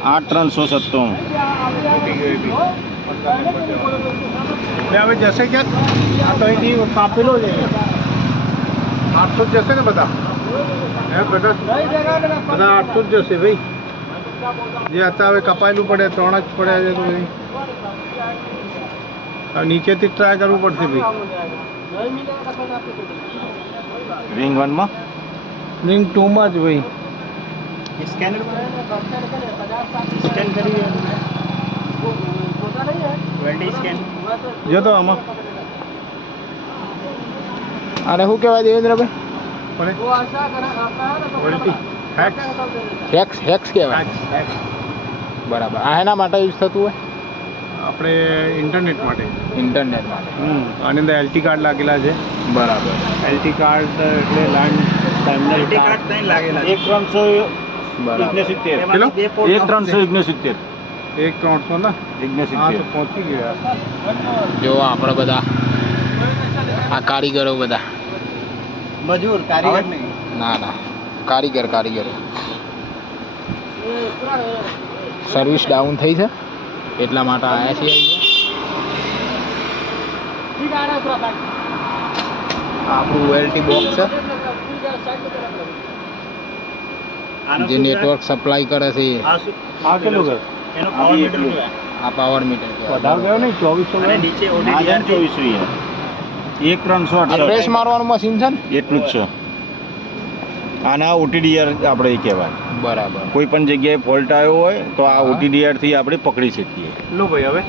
8397 હવે જશે ક્યાં આ તો અહીંથી કાપેલો છે 800 જ જશે ને બધા હે બધા 800 જ જશે ભાઈ જે હતા હવે કપાયેલું પડે 3 જ પડ્યા છે તો ભાઈ નીચેથી ટ્રાય કરવું પડશે ભાઈ રિંગ 1 માં રિંગ 2 માં જ ભાઈ સ્કેનર સ્કેન કરી વેલ્ડી સ્કેન જો તો આમાં આને શું કહેવાય દેવેન્દ્રભાઈ વોલ્ટી હેક્સ કહેવાય બરાબર આ એના માટે યુઝ થતું હોય આપણે ઇન્ટરનેટ માટે આની અંદર LT કાર્ડ લાગેલા છે બરાબર LT કાર્ડ એટલે લેન્ડ ટર્મિનલ કાર્ડ નહીં લાગેલા 1369 કેટલો 1369 1300 ને હા તો પહોંચી ગયા જો આપણે બધા આ કારીગરો બધા મજૂર કારીગર નહીં ના કારીગરો સર્વિસ ડાઉન થઈ છે એટલા માટે આવ્યા છીએ આપણું OLT બોક્સ છે જે નેટવર્ક સપ્લાય કરે છે આ કેટલું ગયું એનો પાવર મીટર છે આ પાવર મીટર વધારે ગયો નહીં 2400 અને નીચે ODDR 1368 પ્રેસ મારવાનું મશીન છે ને એટલું જ છે આના OTDR આપણે કહેવાય બરાબર કોઈ પણ જગ્યાએ ફોલ્ટ આવ્યો હોય તો આ OTDR થી આપણે પકડી શકીએ લો ભાઈ હવે